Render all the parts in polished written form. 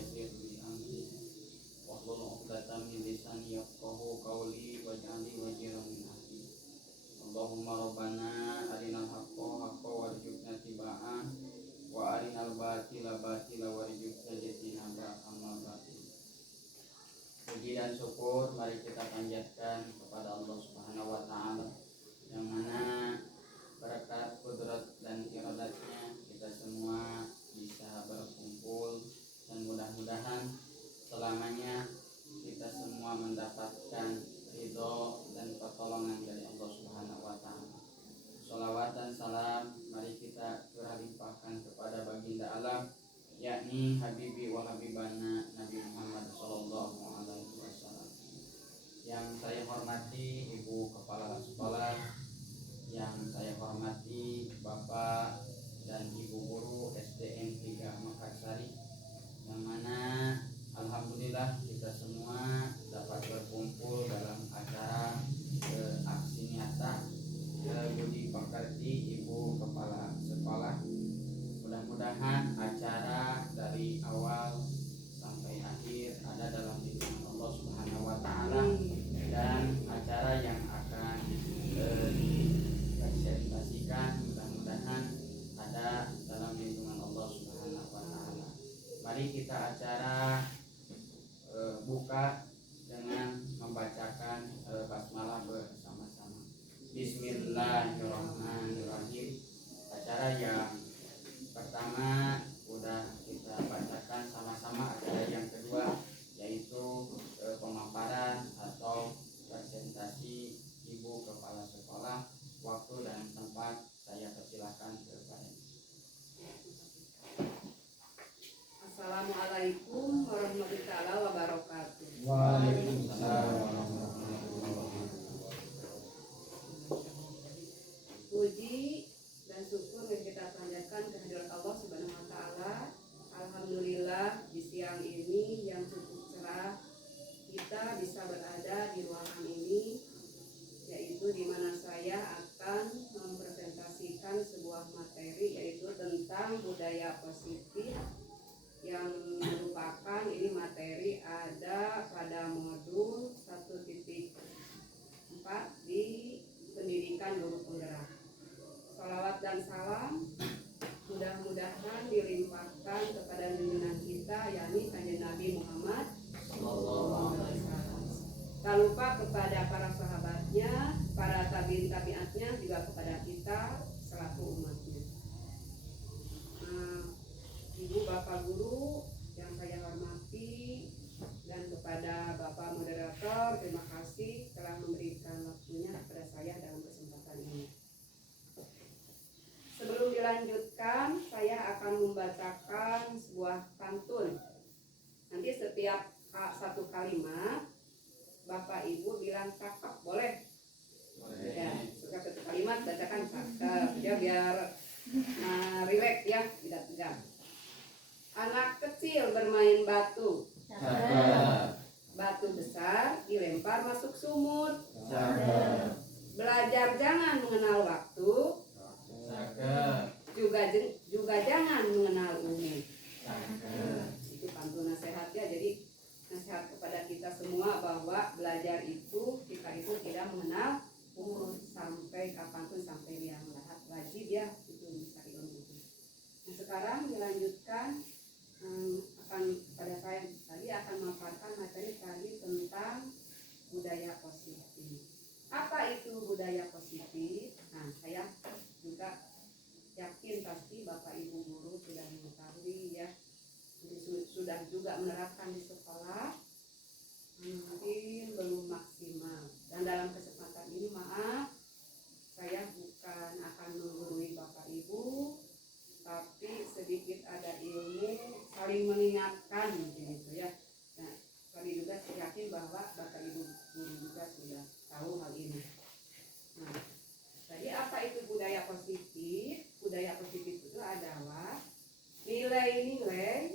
yassir li amri wahlul 'uqdatam min lisani yafqahu qawli waj'alni waziran min ahli. Allahumma rabbana arinal haqqa haqqan warzuqna tiba'an wa arinal batila batila warzuqna ijtinaba amma ba'du. Puji dan syukur mari kita panjatkan kepada Allah Subhanahu wa taala yang mana berkat kudrat dan iradatnya kita semua bisa berkumpul, dan mudah-mudahan selamanya kita semua mendapatkan ridho dan pertolongan dari Allah Subhanahu wa taala. Shalawat dan salam mari kita curah limpahkan kepada baginda alam, yakni Habibi wa Habibana Nabi Muhammad sallallahu alaihi wasallam. Yang saya hormati Ibu Kepala Sekolah, yang saya hormati Bapak dan Ibu Guru SDN 3 Mekarsari, yang mana alhamdulillah kita semua dapat berkumpul dalam acara aksi nyata budi pekerti Ibu Kepala Sekolah. Mudah-mudahan acara dari awal sampai akhir ada dalam lindungan Allah Subhanahu wa taala, dan acara yang akan dipresentasikan mudah-mudahan ada dalam lindungan Allah Subhanahu wa taala. Mari kita acara buka dengan membacakan basmalah bersama-sama. Bismillahirrahmanirrahim. Acara yang pertama udah kita bacakan sama-sama. Acara yang kedua yaitu pemaparan atau presentasi Ibu Kepala Sekolah. Waktu dan tempat saya persilakan kepada. Assalamualaikum warahmatullahi wabarakatuh. Waalaikumsalam warahmatullahi wabarakatuh. Puji dan syukur yang kita panjatkan kehadirat Allah Subhanahu wa taala. Alhamdulillah di siang ini yang cukup cerah kita bisa berada di ruangan ini, yaitu di mana saya akan mempresentasikan sebuah materi yaitu tentang budaya positif, yang merupakan ini materi ada pada modul 1.4 di pendidikan guru penggerak. Shalawat dan salam mudah-mudahan dilimpahkan kepada junjungan kita, yakni Kanjeng Nabi Muhammad sallallahu alaihi wasallam. Tak lupa kepada para sahabatnya, para tabi'in-tabi'atnya, juga kepada kita selaku umatnya. Ibu Bapak Guru yang saya hormati, dan kepada Bapak Moderator, terima kasih telah memberikan waktunya kepada saya dalam kesempatan ini. Sebelum dilanjutkan, saya akan membacakan sebuah pantun. Nanti setiap satu kalimat Bapak Ibu bilang cakep, boleh? Ya, setiap satu kalimat bacakan cakep, ya, biar rileks ya, tidak tegang. Anak kecil bermain batu, batu besar dilempar masuk sumur. Belajar jangan mengenal waktu, juga jangan mengenal umur. Itu pantun nasihatnya. Jadi nasihat kepada kita semua bahwa belajar itu, kita itu tidak mengenal umur, sampai kapanpun, sampai liang lahat wajib ya itu mencari ilmu itu. Nah, sekarang dilanjutkan akan pada saya tadi akan memaparkan materi tadi tentang budaya positif. Apa itu budaya positif? Nah, saya juga yakin pasti Bapak Ibu Guru sudah mengetahui ya, sudah juga menerapkan di sekolah, mungkin belum maksimal. Dan dalam kesempatan ini maaf, saya bukan akan menggurui Bapak Ibu, tapi sedikit ada ilmu saling mengingatkan gitu ya. Nah, kami juga yakin bahwa Bapak Ibu Guru juga sudah tahu hal ini. Nah, jadi apa itu budaya positif? Budaya positif itu adalah nilai-nilai,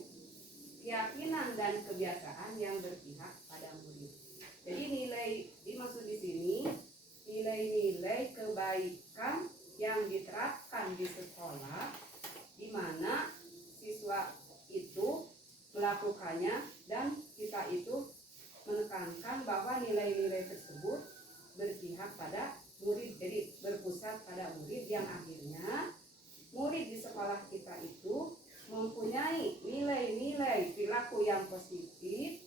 keyakinan dan kebiasaan yang berpihak pada murid. Jadi nilai dimaksud di sini nilai-nilai kebaikan yang diterapkan di sekolah, di mana siswa itu melakukannya, dan kita itu menekankan bahwa nilai-nilai tersebut berpihak pada murid, jadi berpusat pada murid, yang akhirnya murid di sekolah kita itu mempunyai nilai-nilai perilaku yang positif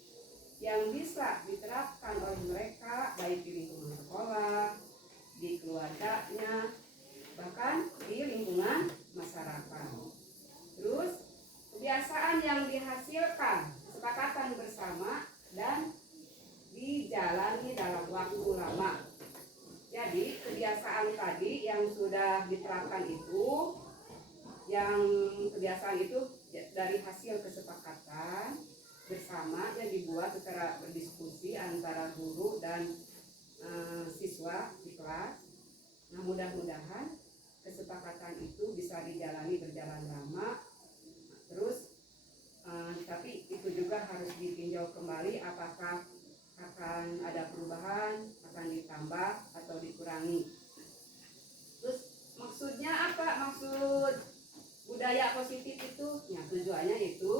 yang bisa diterapkan oleh mereka baik di lingkungan sekolah, di keluarganya, bahkan di lingkungan masyarakat. Terus kebiasaan yang dihasilkan kesepakatan bersama dan dijalani dalam waktu lama. Jadi kebiasaan tadi yang sudah diterapkan itu, yang kebiasaan itu dari hasil kesepakatan bersama yang dibuat secara berdiskusi antara guru dan siswa di kelas. Nah, mudah-mudahan kesepakatan itu bisa dijalani berjalan lama. Terus tapi itu juga harus ditinjau kembali apakah akan ada perubahan, akan ditambah atau dikurangi. Terus maksudnya apa? Maksud budaya positif itu, ya tujuannya itu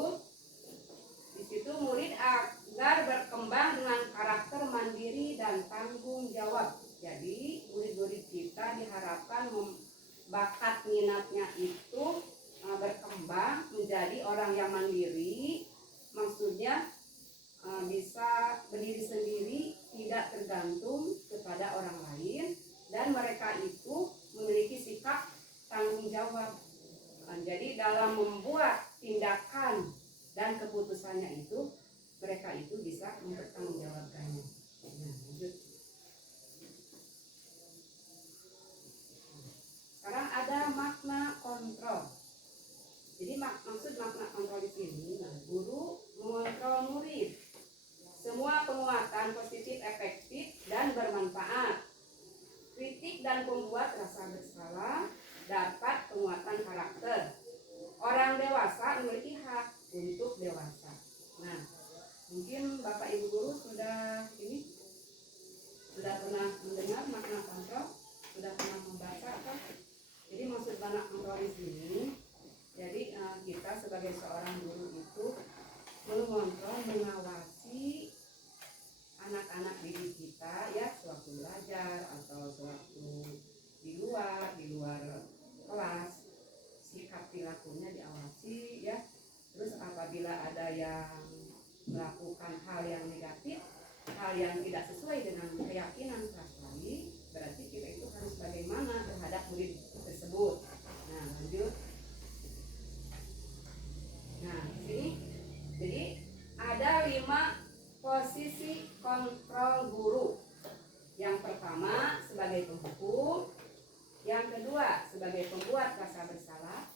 di situ murid agar berkembang dengan karakter mandiri dan tanggung jawab. Jadi murid-murid kita diharapkan bakat minatnya itu berkembang menjadi orang yang mandiri, maksudnya bisa berdiri sendiri, tidak tergantung kepada orang lain, dan mereka itu memiliki sikap tanggung jawab. Jadi dalam membuat tindakan dan keputusannya itu, mereka itu bisa mempertanggungjawabkannya. Nah, lanjut. Sekarang ada makna kontrol. Jadi maksud makna kontrol di sini, guru mengontrol murid. Semua penguatan positif, efektif, dan bermanfaat. Kritik dan pembuat rasa bersalah dapat penguatan karakter. Orang dewasa memiliki hak untuk dewasa. Nah, mungkin Bapak Ibu guru sudah pernah mendengar makna kontrol, sudah pernah membaca apa? Jadi maksud makna kontrol di sini, jadi kita sebagai seorang guru itu mengontrol, mengawasi anak-anak didik kita ya, sewaktu belajar atau sewaktu di luar kelas, sikap perilakunya diawasi ya. Terus apabila ada yang melakukan hal yang negatif, hal yang tidak sesuai dengan keyakinan kelas lain, berarti kita itu harus bagaimana terhadap murid tersebut. Nah, lanjut. Nah, sini jadi ada 5 posisi kontrol guru. Yang pertama sebagai penghukum, yang kedua sebagai pembuat rasa bersalah,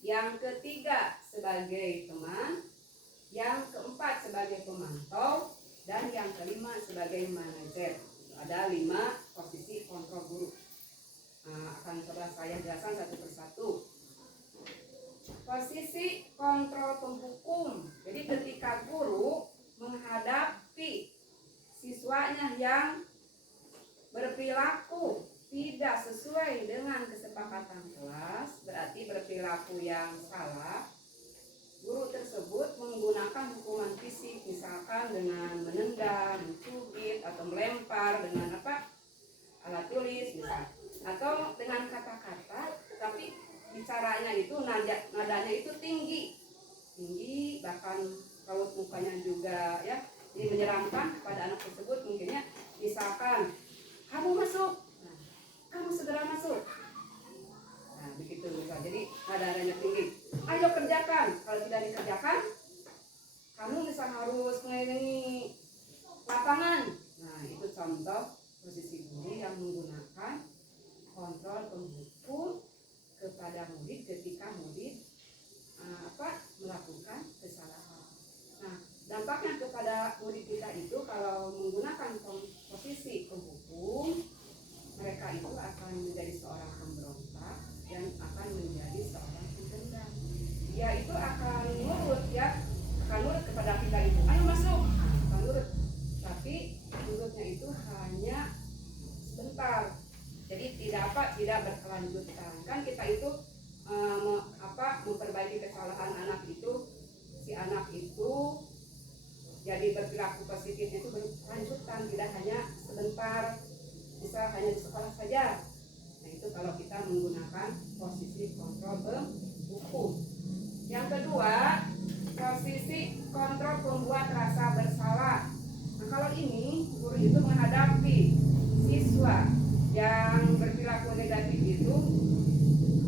yang ketiga sebagai teman, yang keempat sebagai pemantau, dan yang kelima sebagai manajer. Ada 5 posisi kontrol guru. Akan coba saya jelaskan satu persatu. Posisi kontrol penghukum. Jadi ketika guru menghadapi siswanya yang berperilaku tidak sesuai dengan kesepakatan kelas, berarti berperilaku yang salah, guru tersebut menggunakan hukuman fisik, misalkan dengan menendang, mencubit, atau melempar dengan alat tulis misalnya, atau dengan kata-kata, tapi bicaranya itu nadanya itu tinggi, bahkan raut mukanya juga ya, jadi menyeramkan kepada anak tersebut. Mungkinnya misalkan kamu masuk, nah, kamu segera masuk, nah begitu juga. Jadi nadanya tinggi, ayo kerjakan, kalau tidak dikerjakan kamu bisa harus mengelilingi lapangan. Nah itu contoh posisi guru yang menggunakan kontrol penghukum kepada murid ketika murid melakukan kesalahan. Nah, dampaknya kepada murid kita itu kalau menggunakan posisi penghukum, mereka itu akan menjadi seorang pemberontak dan akan menjadi seorang pendendam. Dia itu akan nurut ya, akan nurut kepada kita itu. Ayo masuk, akan nurut. Tapi nurutnya itu hanya sebentar. Jadi tidak berkelanjutan. Kan kita itu memperbaiki kesalahan anak itu, si anak itu jadi berperilaku positifnya itu berkelanjutan, tidak hanya sebentar, bisa hanya di sekolah saja. Nah itu kalau kita menggunakan posisi kontrol hukum. Yang kedua, posisi kontrol pembuat rasa bersalah. Nah kalau ini guru itu menghadapi siswa yang berperilaku negatif itu,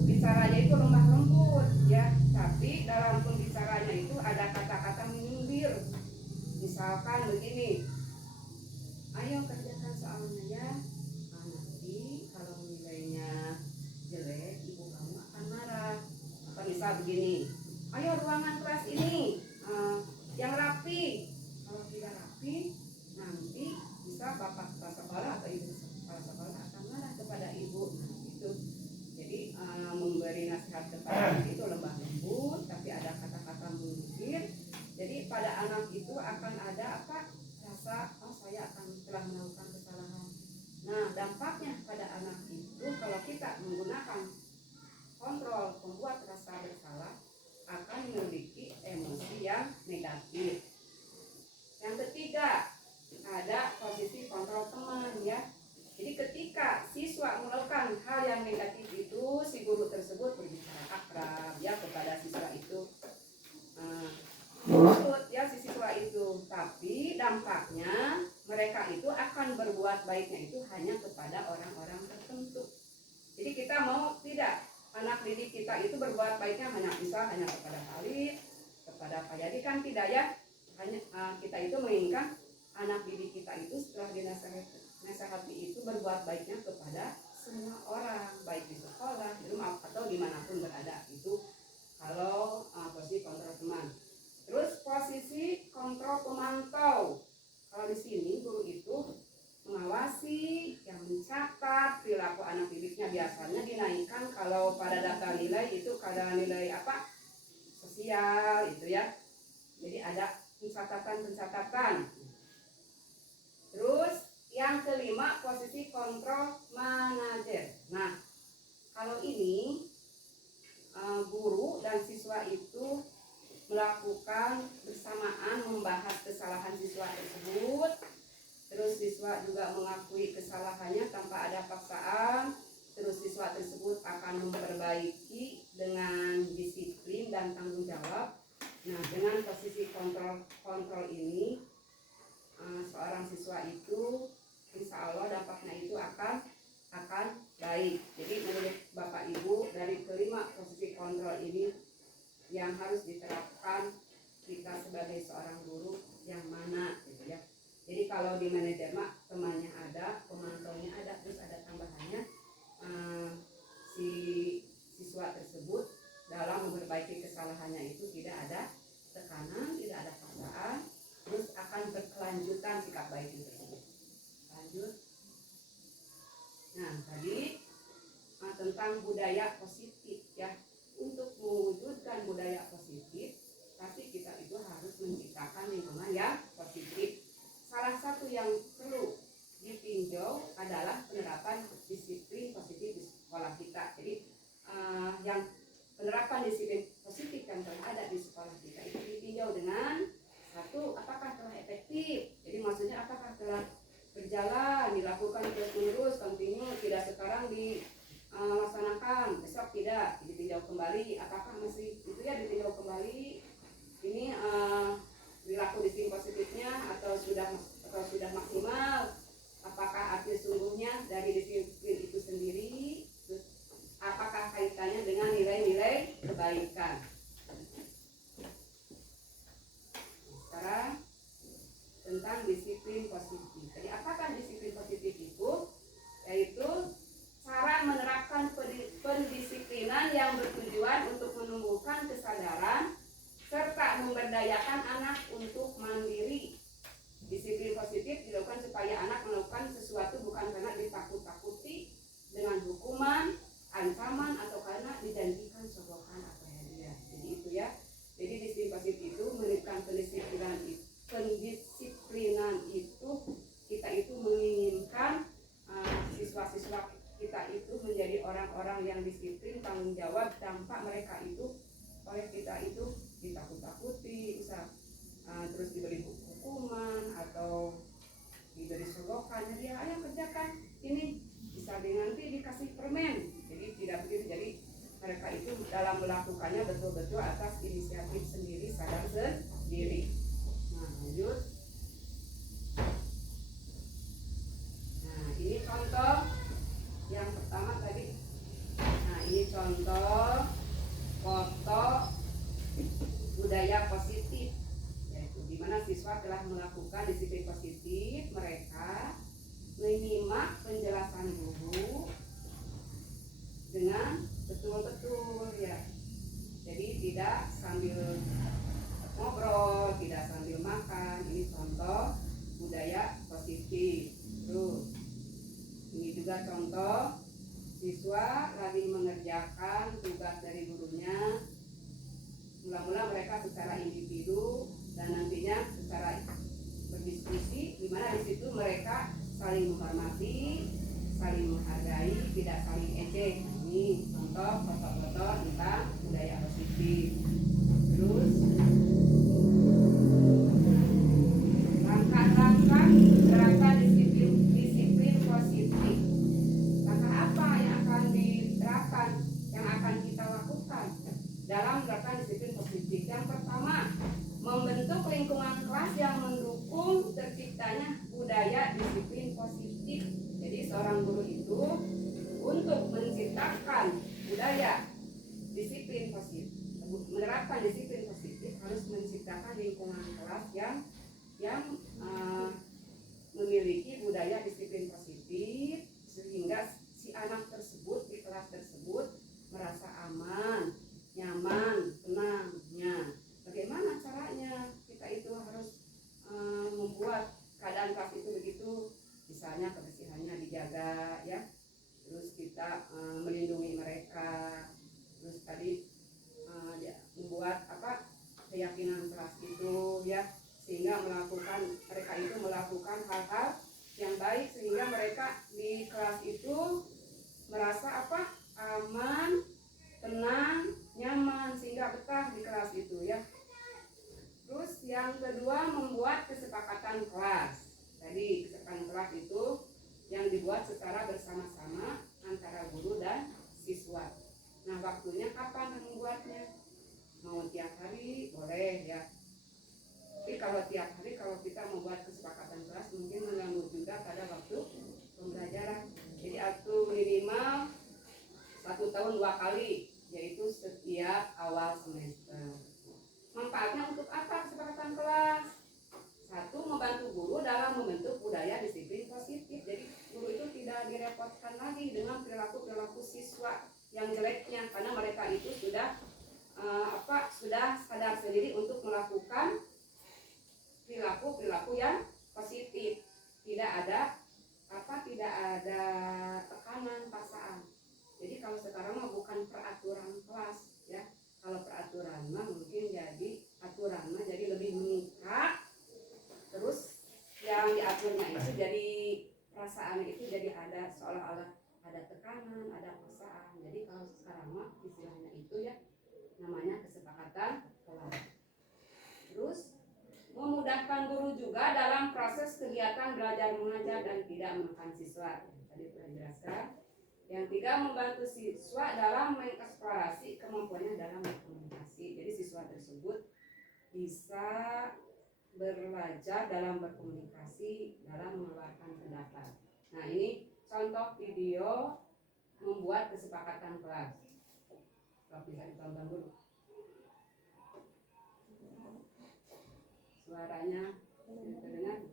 bicaranya itu lemah lembut ya, tapi dalam pembicaranya itu ada kata-kata menyindir. Misalkan begini, ayo kerjakan soalnya ya, nah, nanti kalau nilainya jelek ibu kamu akan marah. Atau misal begini, ayo ruangan kelas ini yang rapi, kalau tidak rapi nanti bisa bapak kepala sekolah atau ibu kepala sekolah akan marah kepada ibu. Nah itu jadi memberi nasihat kepada anak itu lemah lembut, tapi ada kata-kata menyindir. Jadi pada anak itu akan ada rasa, oh saya akan telah melakukan kesalahan. Nah dampaknya pada anak itu kalau kita menggunakan kontrol pembuat rasa bersalah akan memiliki emosi yang negatif. Yang ketiga, ada posisi kontrol teman ya. Jadi ketika siswa melakukan hal yang negatif itu, si guru tersebut berbicara akrab ya kepada siswa itu, ya si siswa itu, tapi dampaknya mereka itu akan berbuat baiknya itu hanya kepada orang-orang tertentu. Jadi kita mau tidak anak didik kita itu berbuat baiknya hanya kepada Khalid, kepada Pak Yadi, kan tidak ya. Hanya kita itu menginginkan anak didik kita itu setelah dinasehati itu berbuat baiknya kepada semua orang, baik di sekolah, di rumah atau dimanapun berada. Itu kalau posisi kontrol teman. Terus posisi kontrol pemantau. Kalau di sini guru itu mengawasi, yang mencatat perilaku anak didiknya, biasanya dinaikkan kalau pada daftar nilai itu kada nilai sosial itu ya. Jadi ada pencatatan. Terus yang kelima posisi kontrol manajer. Nah kalau ini guru dan siswa itu melakukan bersamaan, membahas kesalahan siswa tersebut. Terus siswa juga mengakui kesalahannya tanpa ada paksaan. Terus siswa tersebut akan memperbaiki dengan disiplin dan tanggung jawab. Nah dengan posisi kontrol ini, seorang siswa itu insya Allah dampaknya itu akan baik. Jadi menurut Bapak Ibu, dari kelima posisi kontrol ini yang harus diterapkan kita sebagai seorang guru yang mana gitu ya. Jadi kalau di manajer temannya ada, pemantaunya ada, terus ada tambahannya si siswa tersebut dalam memperbaiki kesalahannya itu tidak ada tekanan, tidak ada paksaan, terus akan berkelanjutan sikap baik tersebut. Lanjut. Nah tadi tentang budaya positif ya. Untuk mewujudkan budaya positif, pasti kita itu harus menciptakan lingkungan yang positif. Salah satu yang perlu ditinjau adalah penerapan disiplin positif di sekolah kita. Jadi yang penerapan disiplin positif yang telah ada di sekolah kita itu ditinjau dengan satu, apakah telah efektif. Jadi maksudnya apakah telah berjalan, dilakukan terus-menerus, continue, tidak sekarang dilaksanakan, besok tidak, ditinjau kembali, apakah masih itu ya, ditinjau kembali ini berlaku disiplin positifnya atau sudah maksimal, apakah arti sungguhnya dari disiplin itu sendiri, terus apakah kaitannya dengan nilai-nilai kebaikan. Sekarang tentang disiplin positif. Jadi apakah disiplin positif itu? Yaitu cara menerapkan pendisiplinan yang bertujuan untuk menumbuhkan kesadaran serta memberdayakan anak untuk mandiri. Disiplin positif dilakukan supaya anak melakukan sesuatu bukan karena ditakut-takuti dengan hukuman, ancaman, atau karena dijanjikan sogokan atau hadiah. Jadi itu ya. Jadi disiplin positif itu menunjukkan pendisiplinan itu kita itu menginginkan siswa-siswa kita itu menjadi orang-orang yang disiplin, tanggung jawab, dampak mereka itu oleh kita itu ditakut-takuti, setelah melakukan disiplin positif, mereka menyimak penjelasan guru dengan betul-betul ya. Jadi tidak sambil ngobrol, tidak sambil makan. Ini contoh budaya positif. Terus ini juga contoh siswa lagi mengerjakan tugas dari gurunya. Mula-mula mereka secara individu dan nantinya secara berdiskusi, di mana di situ mereka saling menghormati, saling menghargai, tidak saling ejek. Ini contoh foto-foto tentang budaya positif. Terus langkah-langkah gerakan disiplin positif. Langkah apa yang akan diterapkan, yang akan kita lakukan dalam gerakan disiplin positif? Yang pertama, membentuk lingkungan kelas yang mendukung terciptanya budaya disiplin positif. Jadi seorang guru itu untuk menciptakan budaya disiplin positif, menerapkan disiplin positif, harus menciptakan lingkungan kelas yang memiliki budaya disiplin positif, sehingga si anak tersebut di kelas tersebut merasa aman, nyaman, tenangnya. Bagaimana caranya? Kita itu harus membuat keadaan kelas itu begitu, misalnya kebersihannya dijaga ya, terus kita melindungi mereka, terus tadi ya, membuat keyakinan kelas itu ya, sehingga mereka itu melakukan hal-hal yang baik, sehingga mereka di kelas itu merasa aman, tenang, nyaman, sehingga betah di kelas itu ya. Terus yang kedua, membuat kesepakatan kelas. Tadi kesepakatan kelas itu yang dibuat secara bersama-sama antara guru dan siswa. Nah, waktunya kapan membuatnya? Mau tiap hari boleh ya. Tapi kalau tiap hari, kalau kita membuat kesepakatan kelas, mungkin mengganggu juga pada waktu pembelajaran. Jadi itu minimal 1 tahun 2 kali, yaitu setiap awal semester. Manfaatnya untuk apa kesepakatan kelas? Satu, membantu guru dalam membentuk budaya disiplin positif. Jadi guru itu tidak direpotkan lagi dengan perilaku siswa yang jeleknya, karena mereka itu sudah sadar sendiri untuk melakukan perilaku yang positif. Tidak ada tekanan, paksaan. Jadi kalau sekarang mah bukan peraturan kelas ya. Kalau peraturan mah mungkin jadi aturan mah jadi lebih mengikat. Terus yang diaturnya itu jadi perasaan itu jadi ada seolah-olah ada tekanan, ada paksaan. Jadi kalau sekarang mah istilahnya itu ya namanya kesepakatan kelas. Terus memudahkan guru juga dalam proses kegiatan belajar mengajar dan tidak menekan siswa. Tadi telah dijelaskan. Yang tiga, membantu siswa dalam mengeksplorasi kemampuannya dalam berkomunikasi. Jadi siswa tersebut bisa belajar dalam berkomunikasi, dalam mengeluarkan pendapat. Nah, ini contoh video membuat kesepakatan kelas. Kalau bisa ditonton dulu. Suaranya terdengar?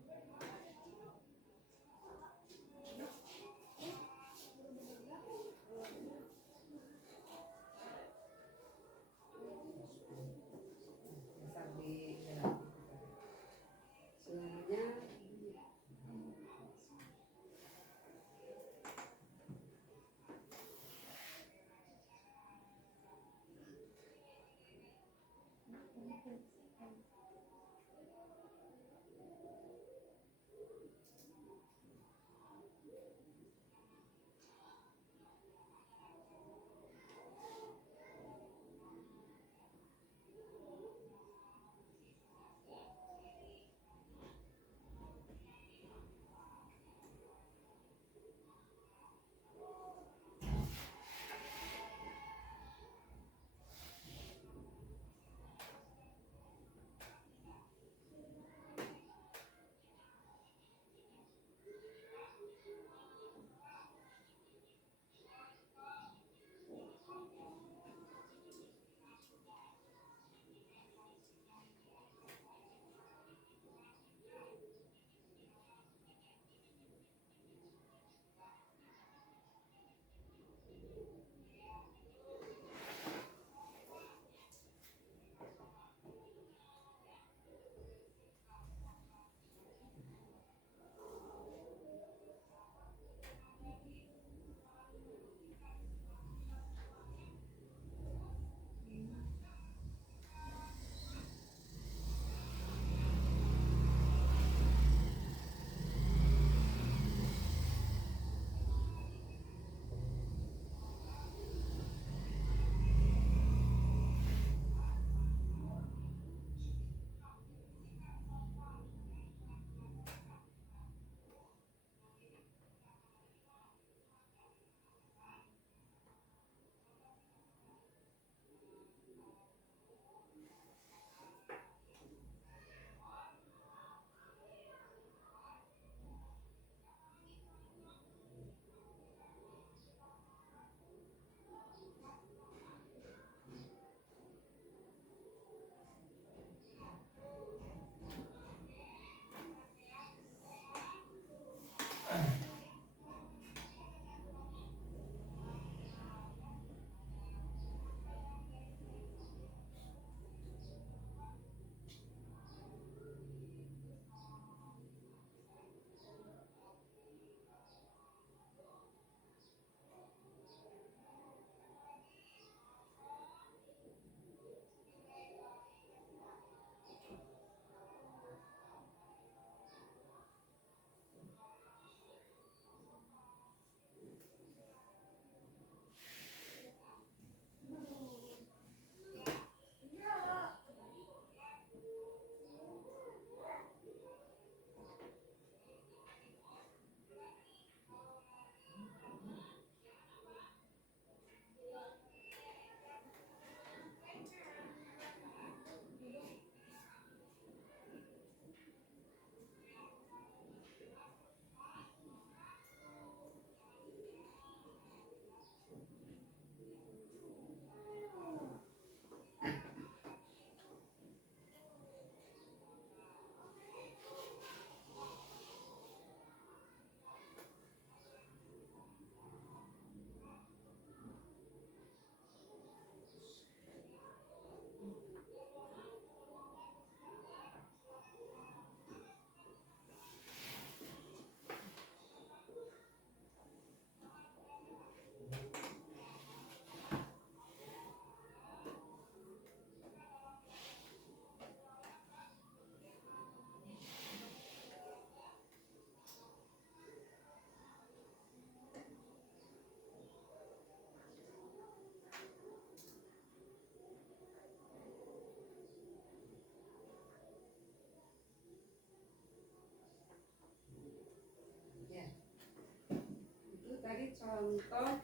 contoh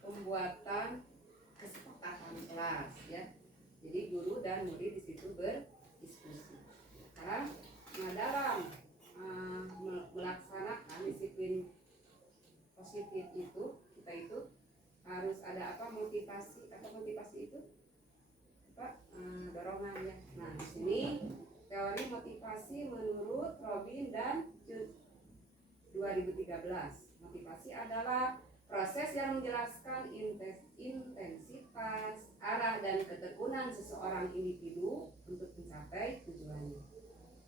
pembuatan kesepakatan kelas ya. Jadi guru dan murid di situ berdiskusi. Sekarang dalam melaksanakan disiplin positif itu kita itu harus ada apa motivasi itu dorongan ya. Nah di sini teori motivasi menurut Robin dan Jude 2013. Motivasi adalah proses yang menjelaskan intensitas, arah dan ketekunan seseorang individu untuk mencapai tujuannya.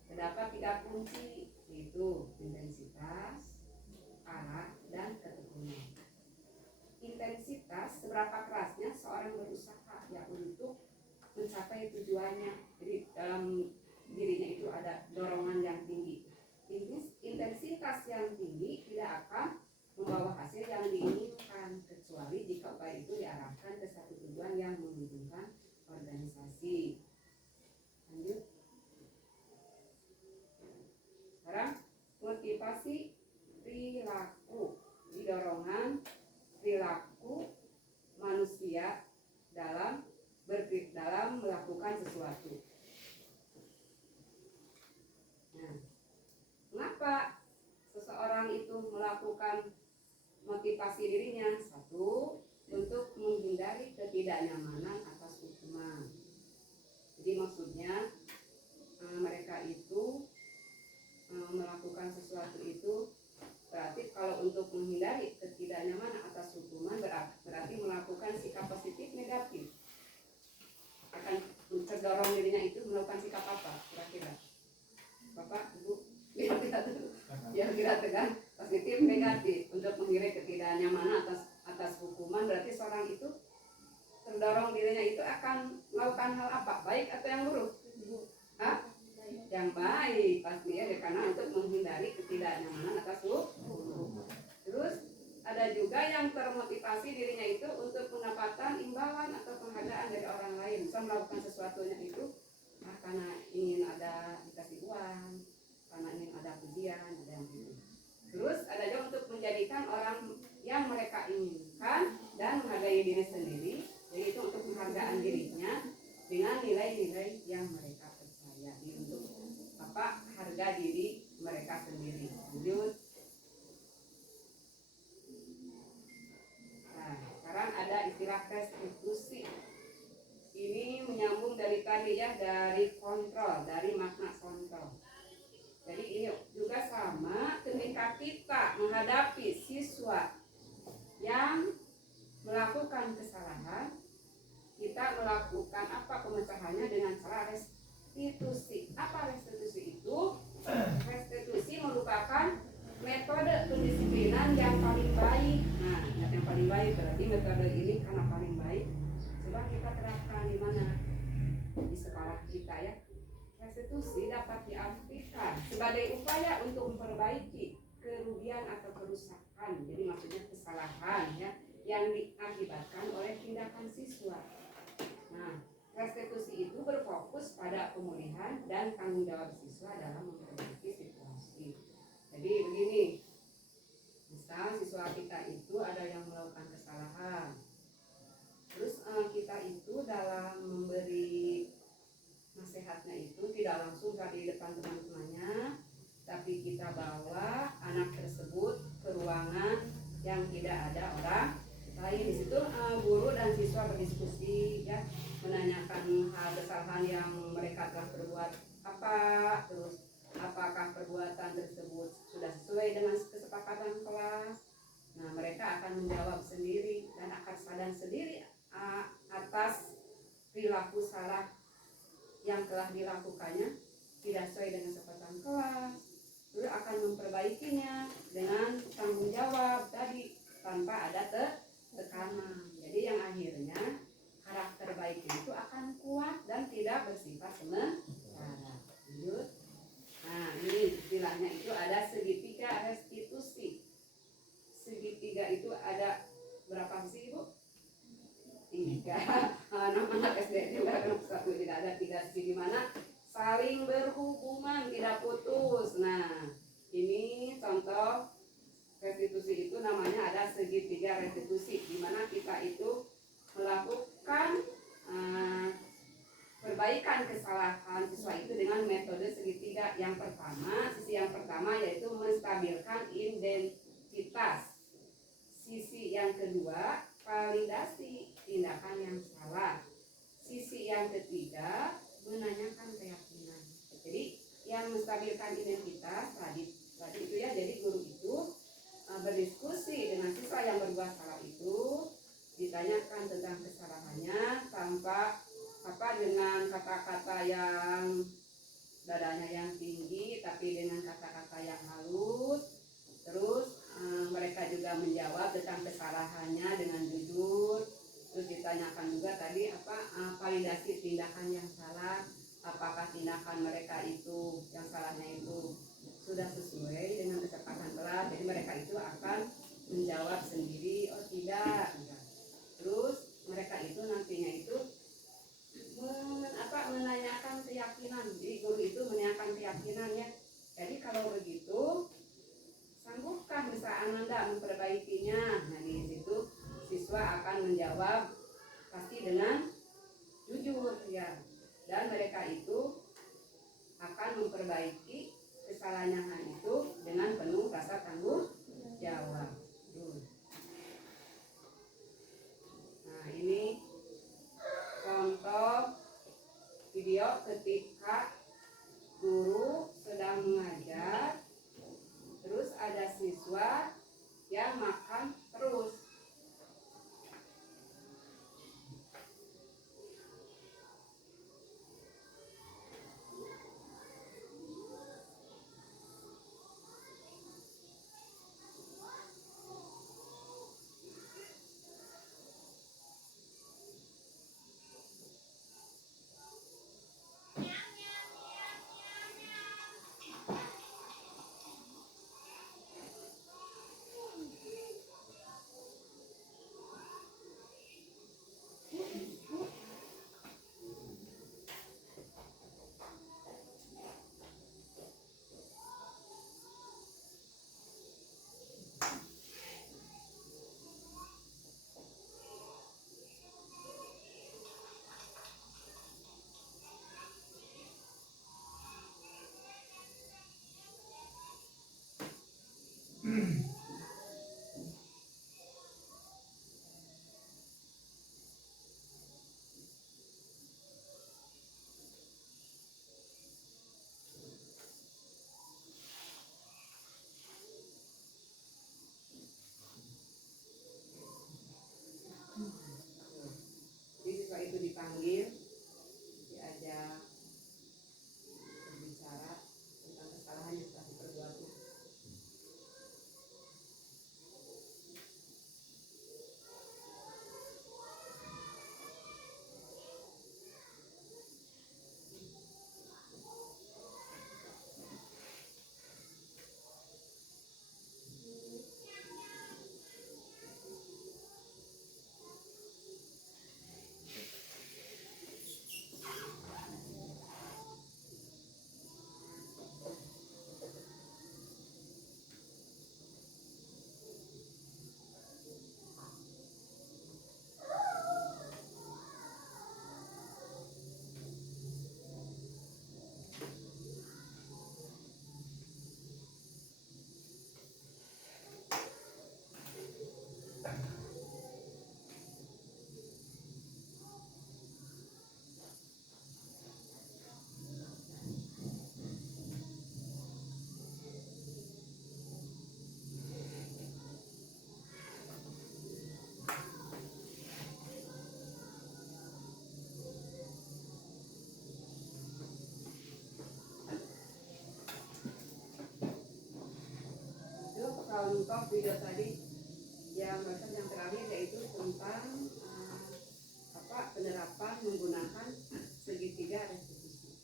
Terdapat 3 kunci, yaitu intensitas, arah dan ketekunan. Intensitas seberapa kerasnya seorang berusaha ya untuk mencapai tujuannya. Jadi dalam dirinya itu ada dorongan yang tinggi. Intensitas yang tinggi tidak akan membawa hasil yang diinginkan kecuali jika upaya itu diarahkan ke satu tujuan yang menguntungkan organisasi. Lanjut. Sekarang motivasi perilaku, di dorongan perilaku manusia dalam melakukan sesuatu. Nah, mengapa seseorang itu melakukan motivasi dirinya? Satu, untuk menghindari ketidaknyamanan atas hukuman. Jadi maksudnya mereka itu melakukan sesuatu itu berarti kalau untuk menghindari ketidaknyamanan atas hukuman berarti melakukan sikap positif negatif. Akan terdorong dirinya itu melakukan sikap apa kira-kira? Bapak, Ibu, kira-kira tegang positif negatif untuk menghindari ketidaknyamanan atas hukuman berarti seorang itu terdorong dirinya itu akan melakukan hal apa? Baik atau yang buruk? Hah? Yang baik pasti ya, karena untuk menghindari ketidaknyamanan atas hukum. Terus ada juga yang termotivasi dirinya itu untuk mendapatkan imbalan atau penghargaan dari orang lain. Bisa melakukan sesuatunya itu karena ingin ada dikasih uang, karena ingin ada pujian, ada yang gitu. Terus ada juga untuk menjadikan orang yang mereka inginkan dan menghargai diri sendiri. Jadi itu untuk penghargaan dirinya dengan nilai-nilai yang mereka percaya. Jadi untuk harga diri mereka sendiri. Lanjut. Nah, sekarang ada istilah restitusi. Ini menyambung dari tadi ya, dari kontrol, dari makna kontrol. Jadi ini juga sama ketika kita menghadapi siswa yang melakukan kesalahan, kita melakukan apa pemecahannya dengan cara restitusi. Apa restitusi itu? Restitusi merupakan metode pendisiplinan yang paling baik. Nah, yang paling baik berarti metode ini karena paling baik. Coba kita terapkan di mana? Di sekolah kita ya. Restitusi dapat diartikan sebagai upaya untuk memperbaiki kerugian atau kerusakan. Jadi maksudnya kesalahan ya yang diakibatkan oleh tindakan siswa. Nah, restitusi itu berfokus pada pemulihan dan tanggung jawab siswa dalam memperbaiki situasi. Jadi begini, misal siswa kita itu ada yang melakukan kesalahan, terus kita itu dalam memberi nasihatnya itu tidak langsung di depan teman-temannya, tapi kita bawa anak tersebut ke ruangan yang tidak ada orang lain. Di situ guru dan siswa berdiskusi ya, menanyakan hal kesalahan yang mereka telah perbuat apa, terus apakah perbuatan tersebut sudah sesuai dengan kesepakatan kelas. Nah, mereka akan menjawab sendiri dan akan sadar sendiri atas perilaku salah yang telah dilakukannya tidak sesuai dengan kesepakatan kelas. Lalu akan memperbaikinya dengan tanggung jawab tadi tanpa ada tekanan. Jadi yang akhirnya karakter baik itu akan kuat dan tidak bersifat sementara. Lanjut. Nah, ini istilahnya itu ada segitiga restitusi. Segitiga itu ada berapa sisi, Ibu? 3. Anak-anak SD juga satu tidak ada 3 sisi, di mana saling sisi yang pertama yaitu menstabilkan identitas. Sisi yang kedua, validasi tindakan yang salah. Sisi yang ketiga, menanyakan keyakinan. Jadi yang menstabilkan identitas tadi itu ya, jadi guru itu berdiskusi dengan siswa yang berbuat salah itu, ditanyakan tentang kesalahannya tanpa dengan kata-kata yang dadanya yang tinggi, tapi dengan kata-kata yang halus. Terus mereka juga menjawab tentang kesalahannya dengan jujur. Terus ditanyakan juga tadi validasi tindakan yang salah, apakah tindakan mereka itu yang salahnya itu sudah sesuai dengan kesepakatan kelas. Jadi mereka itu akan menjawab sendiri, oh tidak. Terus mereka itu nantinya itu menanyakan keyakinan. Jadi guru itu menanyakan keyakinan ya. Jadi kalau begitu, sanggupkah bisa Ananda memperbaikinya? Nah di situ siswa akan menjawab pasti dengan jujur ya. Dan mereka itu akan memperbaiki kesalahan itu dengan penuh rasa tanggung jawab. Nah ini contoh video ketika guru sedang mengajar, terus ada siswa yang makan terus. Jadi siswa itu dipanggil, diajak berbicara tentang kesalahan yang telah diperbuat. Contoh video tadi yang terakhir yaitu tentang penerapan menggunakan segitiga restitusi.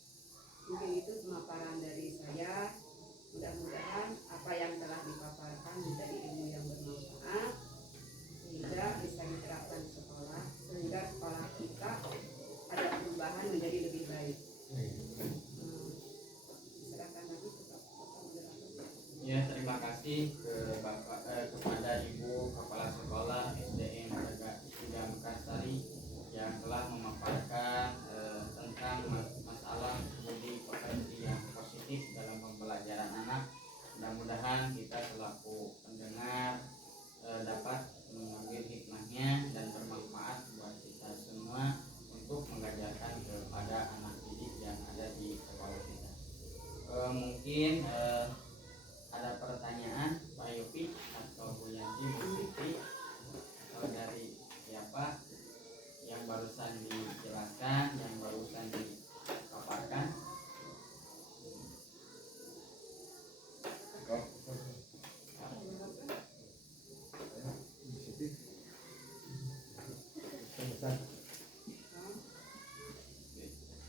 Mungkin itu pemaparan dari saya. Mudah-mudahan apa yang telah dipaparkan menjadi ilmu yang bermanfaat sehingga bisa diterapkan di sekolah, sehingga sekolah kita ada perubahan menjadi lebih baik. Silakan lagi Bapak moderator. Ya, terima kasih kepada Ibu Kepala Sekolah SDN Warga Isida Mekarsari yang telah memaparkan tentang masalah budi pekerti yang positif dalam mungkin ada pertanyaan Pak Yopi atau Bu Yanti, Bu Siti, atau dari siapa yang barusan dijelaskan, yang barusan dipaparkan.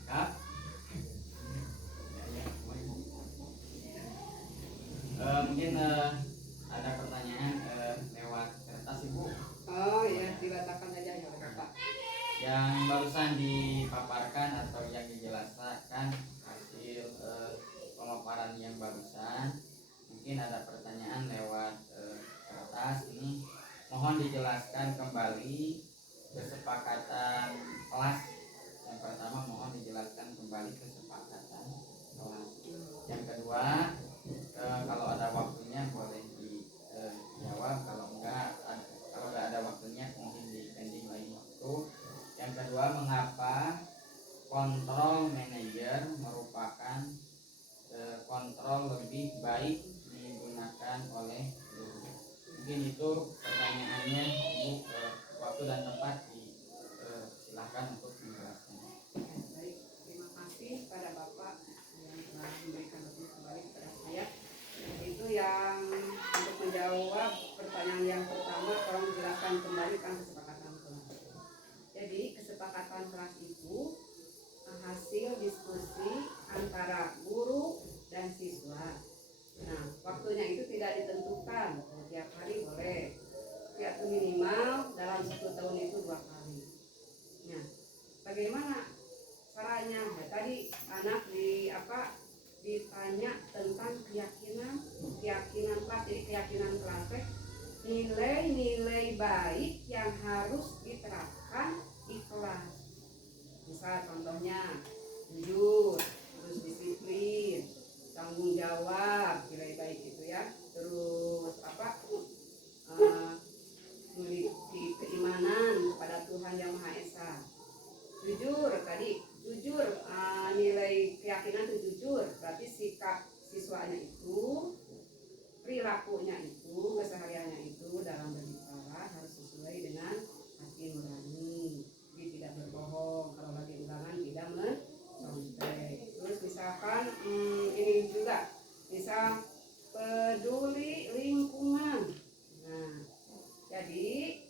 Kak? Mungkin ada pertanyaan lewat kertas Ibu Oh ya, dibacakan aja ya Bapak. yang barusan dipaparkan atau yang dijelaskan hasil pemaparan yang barusan. Mungkin ada pertanyaan lewat kertas ini, mohon dijelaskan kembali kesepakatan kelas. Yang pertama mohon dijelaskan kembali kesepakatan kelas. Yang kedua, kalau ada waktunya boleh dijawab, kalau enggak ada waktunya mungkin di pending lain waktu. Yang kedua, mengapa kontrol manager merupakan kontrol lebih baik digunakan oleh guru. Mungkin itu pertanyaannya Ibu, waktu dan tempat silakan untuk menjelaskan. Baik, terima kasih pada Bapak yang telah memberikan waktu kembali kepada saya. Itu yang untuk menjawab pertanyaan yang pertama, tolong jelaskan kembali kan kesepakatan kelas. Jadi kesepakatan kelas itu hasil diskusi antara guru dan siswa. Nah, waktunya itu tidak ditentukan, tiap hari boleh, ya minimal dalam 1 tahun itu 2 kali. Nah, bagaimana caranya? Ya, tadi anak ditanya tentang keyakinan kelas. Jadi keyakinan kelas nilai-nilai baik yang harus diterapkan di kelas. Misal contohnya jujur, terus disiplin, tanggung jawab, nilai baik itu ya. Terus memiliki keimanan kepada Tuhan Yang Maha Esa. Jujur tadi, nilai keyakinan itu jujur, berarti sikap siswanya itu, perilakunya itu, kesehariannya itu dalam berbicara harus sesuai dengan hati nurani. Jadi tidak berbohong, kalau lagi undangan tidak mencontek. Terus misalkan ini juga, misal peduli lingkungan. Nah, jadi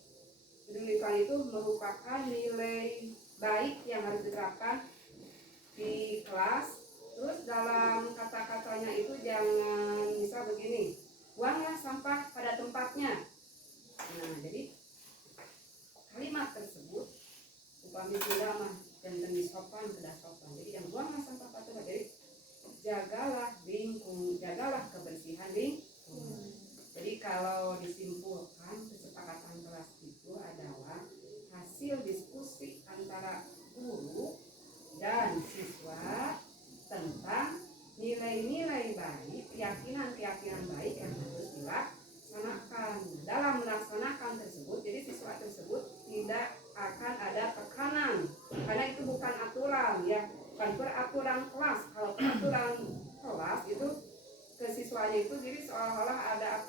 peduli lingkungan itu merupakan nilai baik yang harus diterapkan di kelas. Terus dalam kata-katanya itu jangan misal begini, buanglah sampah pada tempatnya. Nah, jadi kalimat tersebut upami tidak mah dan demi sopan kedah sopan. Jadi yang buanglah sampah pada tempat. Jadi jagalah lingkungan, jagalah kebersihan lingkungan. Jadi kalau disimpulkan, kesepakatan kelas itu adalah hasil diskusi antara guru dan siswa tentang nilai-nilai baik, keyakinan-keyakinan baik yang harus dilaksanakan. Dalam melaksanakan tersebut, jadi siswa tersebut tidak akan ada tekanan, karena itu bukan aturan ya, bukan peraturan kelas. Kalau peraturan kelas itu ke siswanya itu jadi seolah-olah ada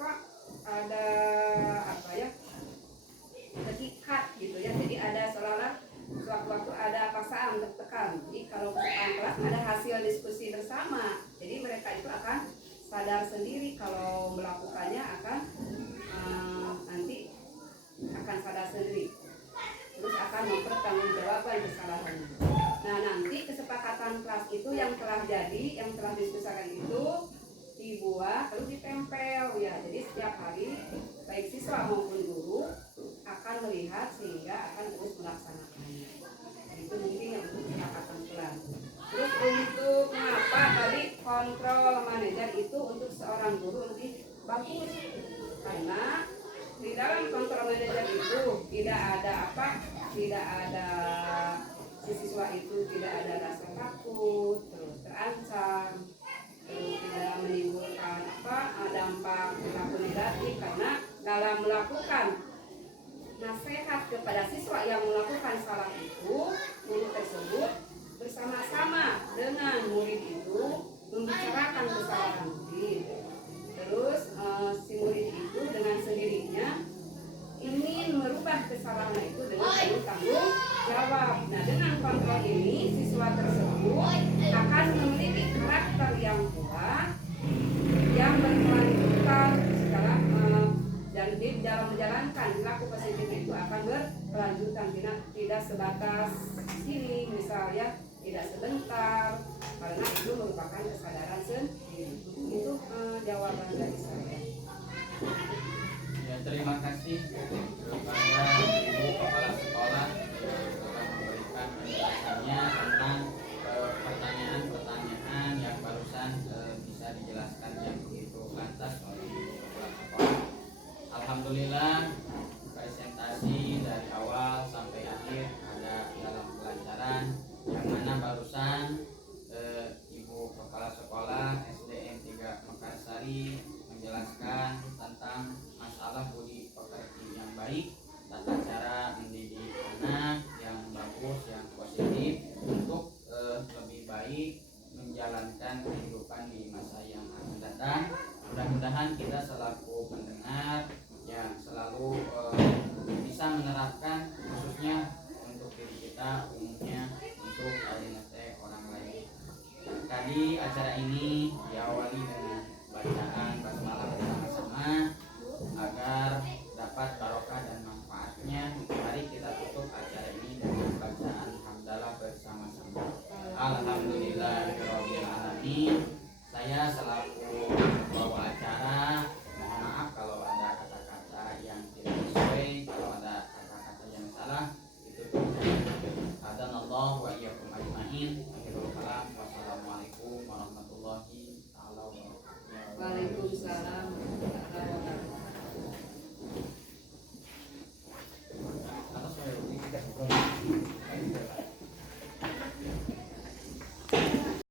terikat gitu ya. Jadi ada seolah-olah sewaktu-waktu ada paksaan untuk tekan. Jadi kalau kesepakatan kelas ada hasil diskusi bersama, jadi mereka itu akan sadar sendiri kalau melakukannya akan nanti akan sadar sendiri, terus akan mempertanggungjawabkan kesalahannya. Nah, nanti kesepakatan kelas itu yang telah jadi, yang telah diskusikan itu dibuat lalu ditempel ya. Jadi setiap hari baik siswa maupun guru akan melihat sehingga akan terus melaksanakannya. Itu mungkin yang untuk kesepakatan kelas. Terus untuk mengapa tadi kontrol manajer itu untuk seorang guru lebih bagus, karena di dalam kontrol manajer itu tidak ada si siswa itu tidak ada rasa takut, terus terancam, terus tidak menimbulkan dampak perilaku negatif, karena dalam melakukan nasihat kepada siswa yang melakukan salah itu, guru tersebut bersama-sama dengan murid itu membicarakan berkelanjutan, tidak sebatas sini misalnya, tidak sebentar, karena itu merupakan kesadaran sendiri. Itu jawaban dari saya. Ya, terima kasih kepada Ibu Kepala Sekolah yang telah memberikan penjelasannya tentang pertanyaan-pertanyaan yang barusan bisa dijelaskan yang begitu lantas oleh Ibu Kepala Sekolah. Alhamdulillah, presentasi dari awal sampai akhir ada dalam kelancaran, yang mana barusan Ibu Kepala Sekolah SDN 3 Mekarsari menjelaskan tentang masalah budi pekerti yang baik, tata cara mendidik anak yang bagus, yang positif untuk lebih baik menjalankan kehidupan di masa yang akan datang. Mudah-mudahan kita selaku pendengar yang selalu bisa menerapkan, khususnya untuk diri kita, umumnya untuk orang lain. Tadi acara ini diawali dengan bacaan basmalah bersama-sama agar dapat barokah dan manfaatnya. Mari kita tutup acara ini dengan bacaan hamdalah bersama-sama. Alhamdulillahirobbilalamin. Saya selaku